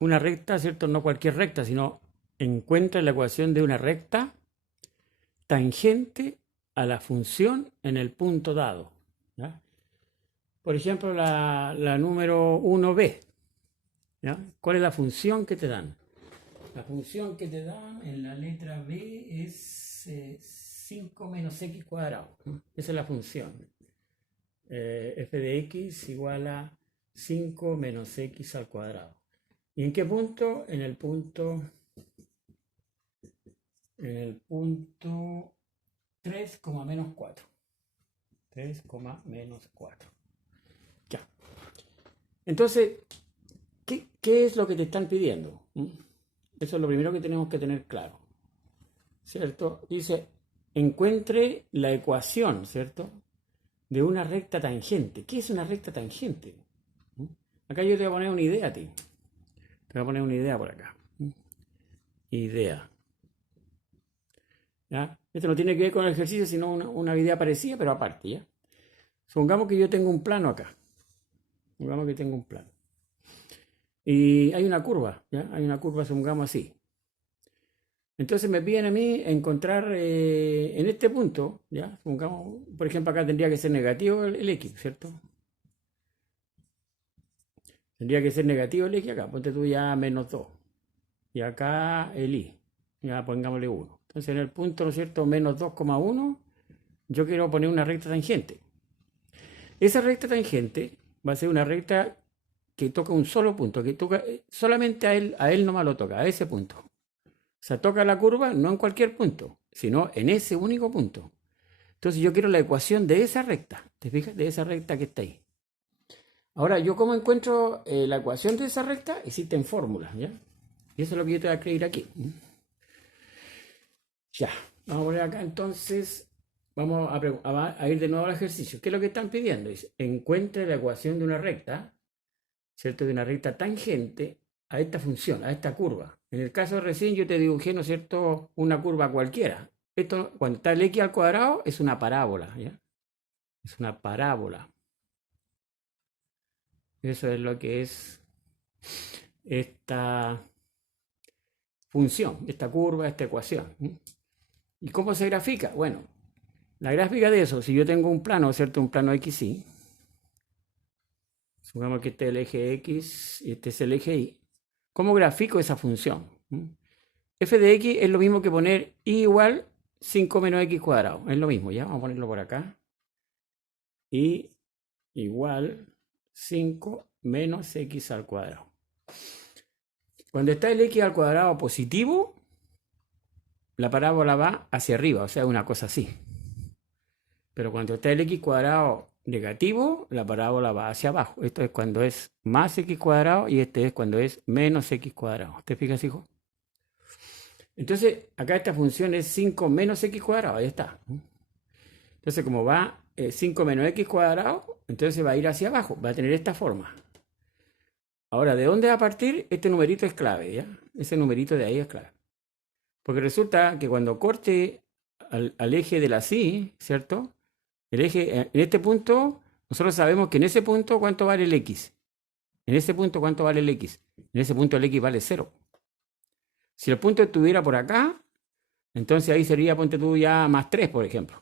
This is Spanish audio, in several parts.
una recta, ¿cierto? No cualquier recta, sino encuentra la ecuación de una recta tangente a la función en el punto dado. ¿Ya? Por ejemplo, la número 1b. ¿Ya? ¿Cuál es la función que te dan? La función que te dan en la letra B es 5 menos x cuadrado. ¿No? Esa es la función. F de x igual a 5 menos x al cuadrado. ¿Y en qué punto? En el punto 3, menos 4. 3, menos 4. Ya. Entonces, ¿qué es lo que te están pidiendo? ¿Mm? Eso es lo primero que tenemos que tener claro. ¿Cierto? Dice, encuentre la ecuación, ¿cierto? De una recta tangente. ¿Qué es una recta tangente? ¿Mm? Acá yo te voy a poner una idea a ti. Te voy a poner una idea por acá. ¿Mm? Idea. ¿Ya? Esto no tiene que ver con el ejercicio, sino una idea parecida, pero aparte, ¿ya? Supongamos que yo tengo un plano acá. Supongamos que tengo un plano. Y hay una curva, ¿ya? Hay una curva, supongamos así. Entonces me piden a mí encontrar en este punto, ¿ya? Supongamos, por ejemplo, acá tendría que ser negativo el X, ¿cierto? Tendría que ser negativo el X acá. Ponte tú ya menos 2. Y acá el Y. Ya pongámosle 1. Entonces en el punto, ¿no es cierto? Menos 2,1, yo quiero poner una recta tangente. Esa recta tangente va a ser una recta que toca un solo punto, que toca solamente a él nomás lo toca, a ese punto. O sea, toca la curva no en cualquier punto, sino en ese único punto. Entonces yo quiero la ecuación de esa recta, ¿te fijas? De esa recta que está ahí. Ahora, ¿yo cómo encuentro la ecuación de esa recta? Existen fórmulas, ¿ya? Y eso es lo que yo te voy a escribir aquí. Ya, vamos a poner acá entonces, vamos a ir de nuevo al ejercicio. ¿Qué es lo que están pidiendo? Dice, encuentre la ecuación de una recta, ¿cierto? De una recta tangente a esta función, a esta curva. En el caso de recién yo te dibujé, ¿no es cierto?, una curva cualquiera. Esto, cuando está el x al cuadrado, es una parábola, ¿ya? Es una parábola. Eso es lo que es esta función, esta curva, esta ecuación. ¿Y cómo se grafica? Bueno, la gráfica de eso, si yo tengo un plano, ¿cierto? Un plano XY, supongamos que este es el eje X y este es el eje Y. ¿Cómo grafico esa función? F de X es lo mismo que poner Y igual 5 menos X cuadrado. Es lo mismo, ¿ya? Vamos a ponerlo por acá. Y igual 5 menos X al cuadrado. Cuando está el X al cuadrado positivo, la parábola va hacia arriba, o sea, una cosa así. Pero cuando está el X cuadrado negativo, la parábola va hacia abajo. Esto es cuando es más X cuadrado y este es cuando es menos X cuadrado. ¿Te fijas, hijo? Entonces, acá esta función es 5 menos X cuadrado, ahí está. Entonces, como va 5 menos X cuadrado, entonces va a ir hacia abajo, va a tener esta forma. Ahora, ¿de dónde va a partir? Este numerito es clave, ¿ya? Ese numerito de ahí es clave. Porque resulta que cuando corte al eje de la Y, ¿cierto? El eje, en este punto, nosotros sabemos que en ese punto, ¿cuánto vale el X? En ese punto, ¿cuánto vale el X? En ese punto el X vale 0. Si el punto estuviera por acá, entonces ahí sería, ponte tú ya más 3, por ejemplo.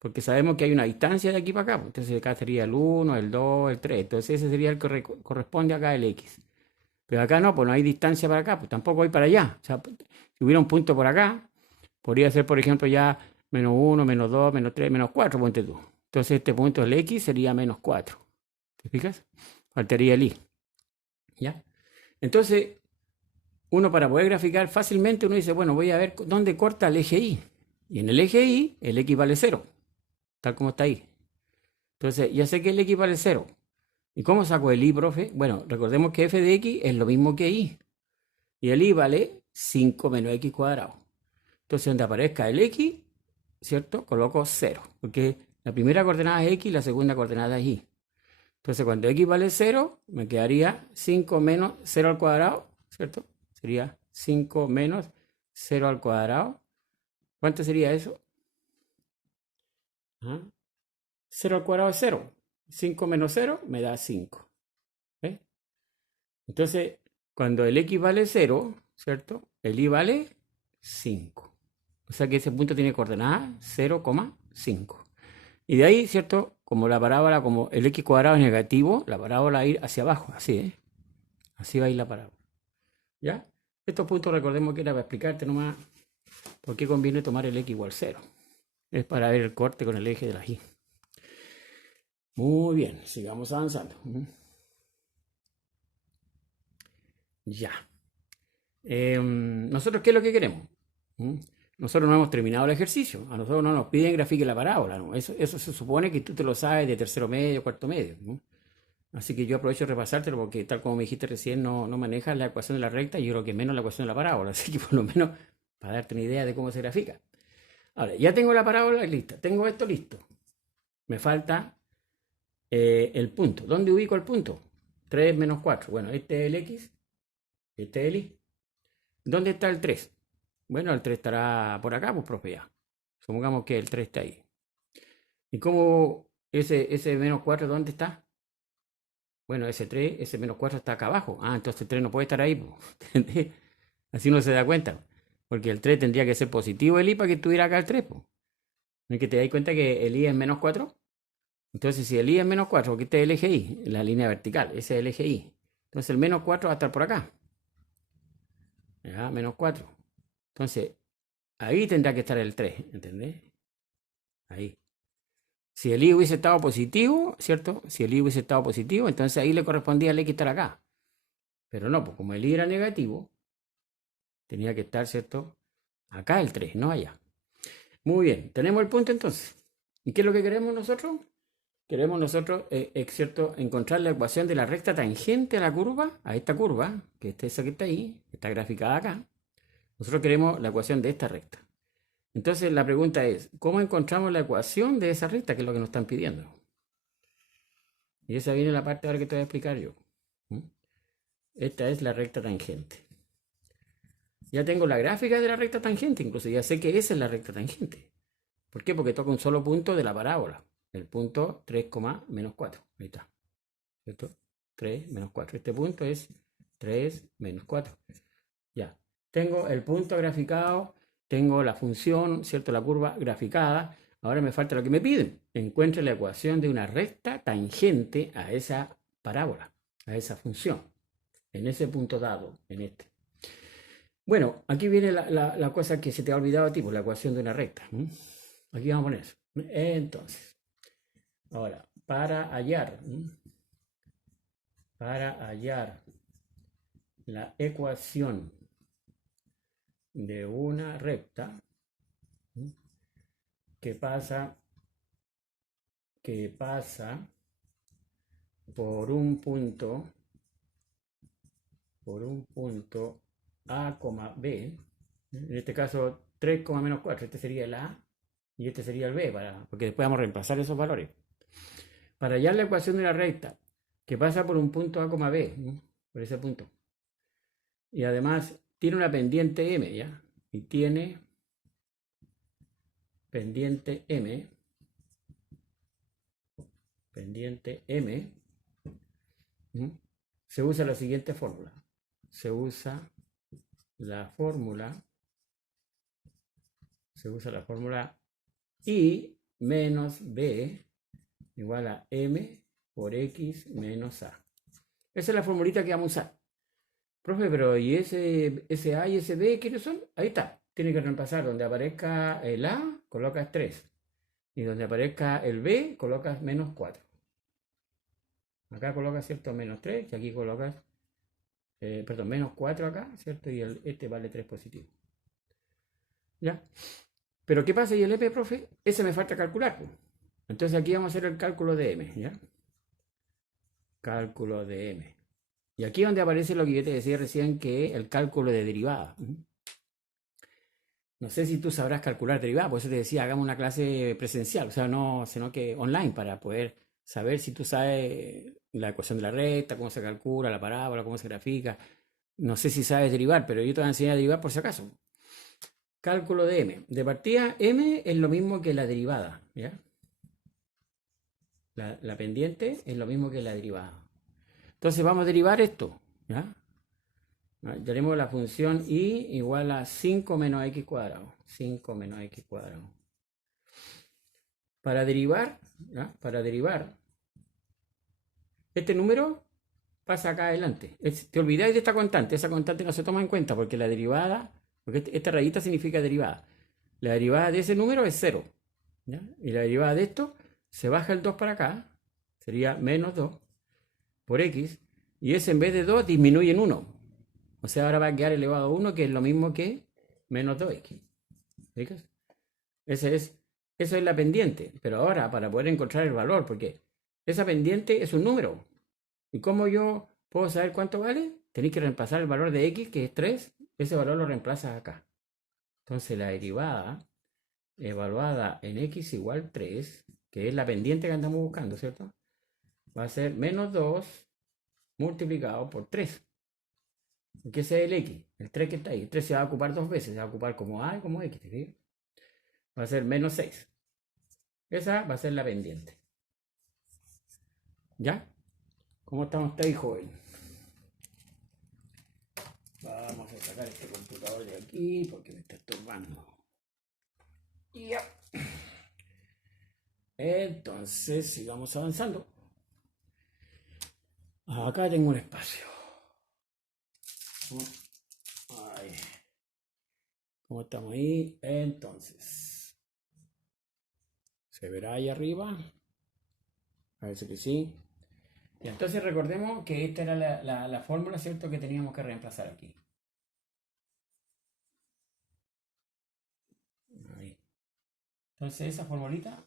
Porque sabemos que hay una distancia de aquí para acá. Entonces acá sería el 1, el 2, el 3. Entonces ese sería el que corresponde acá el X. Pero acá no, pues no hay distancia para acá, pues tampoco hay para allá. O sea, si hubiera un punto por acá, podría ser, por ejemplo, ya menos 1, menos 2, menos 3, menos 4, ponte tú. Entonces este punto, el X, sería menos 4. ¿Te fijas? Faltaría el Y. ¿Ya? Entonces, uno para poder graficar fácilmente, uno dice, bueno, voy a ver dónde corta el eje Y. Y en el eje Y, el X vale 0, tal como está ahí. Entonces, ya sé que el X vale 0. ¿Y cómo saco el Y, profe? Bueno, recordemos que f de X es lo mismo que Y. Y el Y vale 5 menos X cuadrado. Entonces, donde aparezca el X, ¿cierto? Coloco 0. Porque la primera coordenada es X y la segunda coordenada es Y. Entonces, cuando X vale 0, me quedaría 5 menos 0 al cuadrado, ¿cierto? Sería 5 menos 0 al cuadrado. ¿Cuánto sería eso? ¿Ah? 0 al cuadrado es 0. 5 menos 0 me da 5. ¿Ves? Entonces, Cuando el x vale 0, ¿cierto? El y vale 5. O sea que ese punto tiene coordenada 0,5. Y de ahí, ¿cierto? Como la parábola, como el x cuadrado es negativo, la parábola va a ir hacia abajo, así, ¿eh? Así va a ir la parábola. ¿Ya? Estos puntos recordemos que era para explicarte nomás por qué conviene tomar el x igual 0. Es para ver el corte con el eje de la y. Muy bien, sigamos avanzando. Ya. ¿Nosotros qué es lo que queremos? Nosotros no hemos terminado el ejercicio. A nosotros no nos piden grafique la parábola, ¿no? Eso se supone que tú te lo sabes de tercero medio, cuarto medio, ¿no? Así que yo aprovecho de repasártelo porque tal como me dijiste recién, no manejas la ecuación de la recta y yo creo que menos la ecuación de la parábola. Así que por lo menos para darte una idea de cómo se grafica. Ahora, ya tengo la parábola lista, tengo esto listo. Me falta el punto. ¿Dónde ubico el punto? 3 menos 4. Bueno, este es el x, este es el y. ¿Dónde está el 3? Bueno, el 3 estará por acá, pues profe, ya. Supongamos que el 3 está ahí. ¿Y cómo ese menos 4 dónde está? Bueno, ese 3, ese menos 4 está acá abajo. Ah, entonces el 3 no puede estar ahí, pues. Así uno se da cuenta. Porque el 3 tendría que ser positivo el i para que estuviera acá el 3, pues. ¿No es que te das cuenta que el i es menos 4? Entonces, si el i es menos 4, porque este es el eje y, la línea vertical, ese es el eje y. Entonces, el menos 4 va a estar por acá. ¿Ya? Menos 4. Entonces, ahí tendrá que estar el 3, ¿entendés? Ahí. Si el i hubiese estado positivo, ¿cierto? Si el i hubiese estado positivo, entonces ahí le correspondía al x estar acá. Pero no, pues como el i era negativo, tenía que estar, ¿cierto? Acá el 3, no allá. Muy bien, tenemos el punto entonces. ¿Y qué es lo que queremos nosotros? Queremos nosotros, ¿cierto? Encontrar la ecuación de la recta tangente a la curva, a esta curva, que es esa que está ahí, que está graficada acá. Nosotros queremos la ecuación de esta recta. Entonces la pregunta es, ¿cómo encontramos la ecuación de esa recta? Que es lo que nos están pidiendo. Y esa viene la parte ahora que te voy a explicar yo. Esta es la recta tangente. Ya tengo la gráfica de la recta tangente, incluso ya sé que esa es la recta tangente. ¿Por qué? Porque toca un solo punto de la parábola. El punto 3, menos 4. Ahí está. ¿Cierto? 3 menos 4. Este punto es 3 menos 4. Ya. Tengo el punto graficado, tengo la función, ¿cierto? La curva graficada. Ahora me falta lo que me piden. Encuentre la ecuación de una recta tangente a esa parábola, a esa función, en ese punto dado, en este. Bueno, aquí viene la cosa que se te ha olvidado a ti, pues la ecuación de una recta. Aquí vamos a poner eso. Entonces, ahora, para hallar la ecuación de una recta que pasa por un punto A, B, en este caso 3, menos 4, este sería el A y este sería el B, porque después vamos a reemplazar esos valores. Para hallar la ecuación de la recta que pasa por un punto A, B, por ese punto, y además tiene una pendiente M, ¿ya? Y tiene pendiente M, se usa la siguiente fórmula. Se usa la fórmula I menos B igual a M por X menos A. Esa es la formulita que vamos a usar. Profe, pero ¿y ese A y ese B quiénes son? Ahí está. Tiene que reemplazar donde aparezca el A, colocas 3. Y donde aparezca el B, colocas menos 4. Acá colocas, ¿cierto? Menos 3, y aquí colocas, perdón, menos 4 acá, ¿cierto? Y este vale 3 positivo. ¿Ya? Pero ¿qué pasa? ¿Y el EP, profe? Ese me falta calcular, pues. Entonces aquí vamos a hacer el cálculo de M, ¿ya? Cálculo de M. Y aquí es donde aparece lo que yo te decía recién, que es el cálculo de derivada. No sé si tú sabrás calcular derivada, por eso te decía, hagamos una clase presencial, o sea, no, sino que online, para poder saber si tú sabes la ecuación de la recta, cómo se calcula, la parábola, cómo se grafica. No sé si sabes derivar, pero yo te voy a enseñar a derivar por si acaso. Cálculo de M. De partida, M es lo mismo que la derivada, ¿ya? La pendiente es lo mismo que la derivada. Entonces vamos a derivar esto, ¿ya? Tenemos la función y igual a 5 menos x cuadrado. 5 menos x cuadrado. Para derivar, ¿ya? Para derivar, este número pasa acá adelante. Te olvidáis de esta constante. Esa constante no se toma en cuenta porque la derivada, porque esta rayita significa derivada. La derivada de ese número es 0. ¿Ya? Y la derivada de esto, se baja el 2 para acá. Sería menos 2 por x. Y ese en vez de 2 disminuye en 1. O sea, ahora va a quedar elevado a 1, que es lo mismo que menos 2x. ¿Fijas? Eso es la pendiente. Pero ahora, para poder encontrar el valor, porque esa pendiente es un número. ¿Y cómo yo puedo saber cuánto vale? Tenéis que reemplazar el valor de x, que es 3. Ese valor lo reemplazas acá. Entonces la derivada evaluada en x igual 3, que es la pendiente que andamos buscando, ¿cierto? Va a ser menos 2 multiplicado por 3. Que ese es el x, el 3 que está ahí. El 3 se va a ocupar dos veces, se va a ocupar como a y como x. ¿Sí? Va a ser menos 6. Esa va a ser la pendiente. ¿Ya? ¿Cómo estamos ahí, joven? Vamos a sacar este computador de aquí porque me está estorbando. Ya. Entonces, sigamos avanzando. Acá tengo un espacio. Ahí. ¿Cómo estamos ahí? Entonces, ¿se verá ahí arriba? Parece que sí. Y entonces recordemos que esta era la fórmula, ¿cierto?, que teníamos que reemplazar aquí. Ahí. Entonces esa formulita,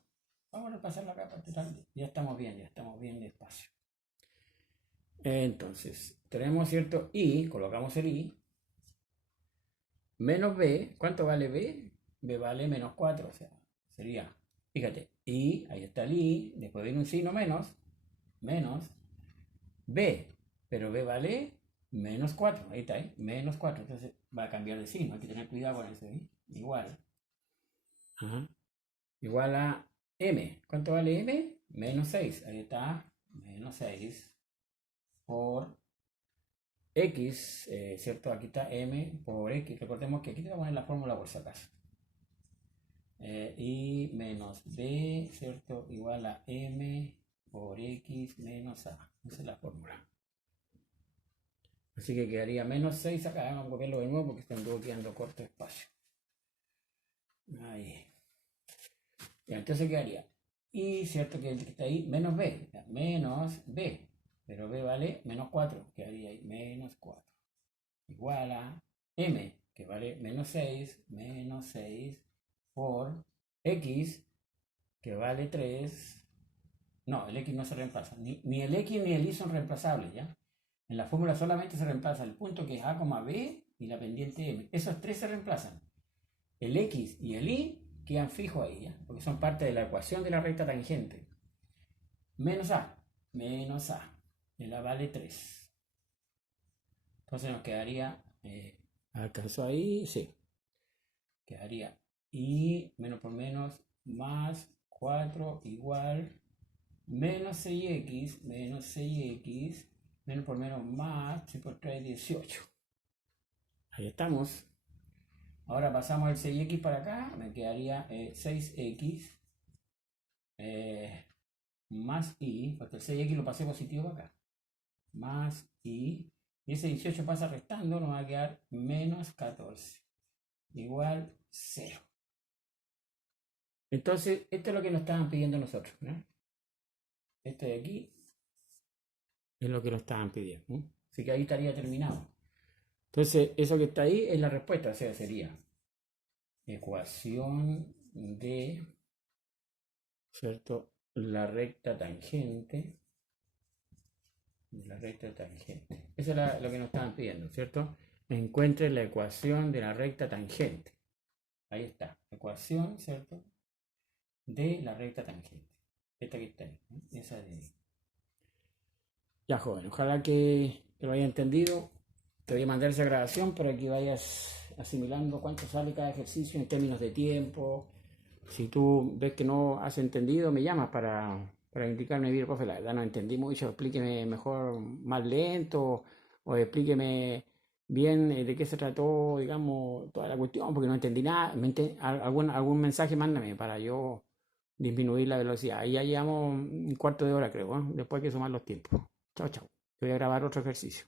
vamos a repasarla acá para tratar. Ya estamos bien de espacio. Entonces, tenemos, ¿cierto?, y, colocamos el y, menos b, ¿cuánto vale b? B vale menos 4, o sea, sería, fíjate, y, ahí está el y, después viene un signo menos, b, pero b vale menos 4, ahí está, menos 4, entonces va a cambiar de signo, hay que tener cuidado con eso, igual, igual a m, ¿cuánto vale m? Menos 6, ahí está, menos 6, por x, ¿cierto? Aquí está m por x, recordemos que aquí te voy a poner la fórmula por si acaso. Y menos b, ¿cierto? Igual a m por x menos a. Esa es la fórmula. Así que quedaría menos 6 acá. Vamos a copiarlo de nuevo porque se anduvo quedando corto espacio. Ahí. Ya, entonces quedaría. Y cierto que el que está ahí, menos b. Menos b. Pero b vale menos 4. Quedaría ahí menos 4. Igual a m, que vale menos 6 por x, que vale 3. No, el x no se reemplaza. Ni el x ni el y son reemplazables, ¿ya? En la fórmula solamente se reemplaza el punto que es a, b y la pendiente m. Esos tres se reemplazan. El x y el y quedan fijos ahí, ¿ya? Porque son parte de la ecuación de la recta tangente. Menos a. Y la vale 3. Entonces nos quedaría... ¿alcanzó ahí? Sí. Quedaría y menos por menos más 4 igual menos 6x, menos por menos más 6 por 3, 18. Ahí estamos. Ahora pasamos el 6x para acá, me quedaría 6x más y, porque el 6x lo pasé positivo para acá, más y ese 18 pasa restando, nos va a quedar menos 14, igual 0. Entonces, esto es lo que nos estaban pidiendo nosotros, ¿no? Este de aquí es lo que nos estaban pidiendo, ¿no? Así que ahí estaría terminado. Entonces, eso que está ahí es la respuesta, o sea, sería ecuación de, ¿cierto?, la recta tangente. Eso es lo que nos estaban pidiendo, ¿cierto? Encuentre la ecuación de la recta tangente. Ahí está, ecuación, ¿cierto?, de la recta tangente. Esta que está ahí, ¿no? Esa de ahí. Ya, joven, ojalá que lo haya entendido. Te voy a mandar esa grabación para que vayas asimilando cuánto sale cada ejercicio en términos de tiempo. Si tú ves que no has entendido, me llamas para indicarme, mira, profe, la verdad no entendí mucho, explíqueme mejor más lento o explíqueme bien de qué se trató, digamos, toda la cuestión, porque no entendí nada. Algún mensaje mándame para yo disminuir la velocidad. Ahí ya llevamos un cuarto de hora, creo, ¿eh? Después hay que sumar los tiempos. Chao, chao. Voy a grabar otro ejercicio.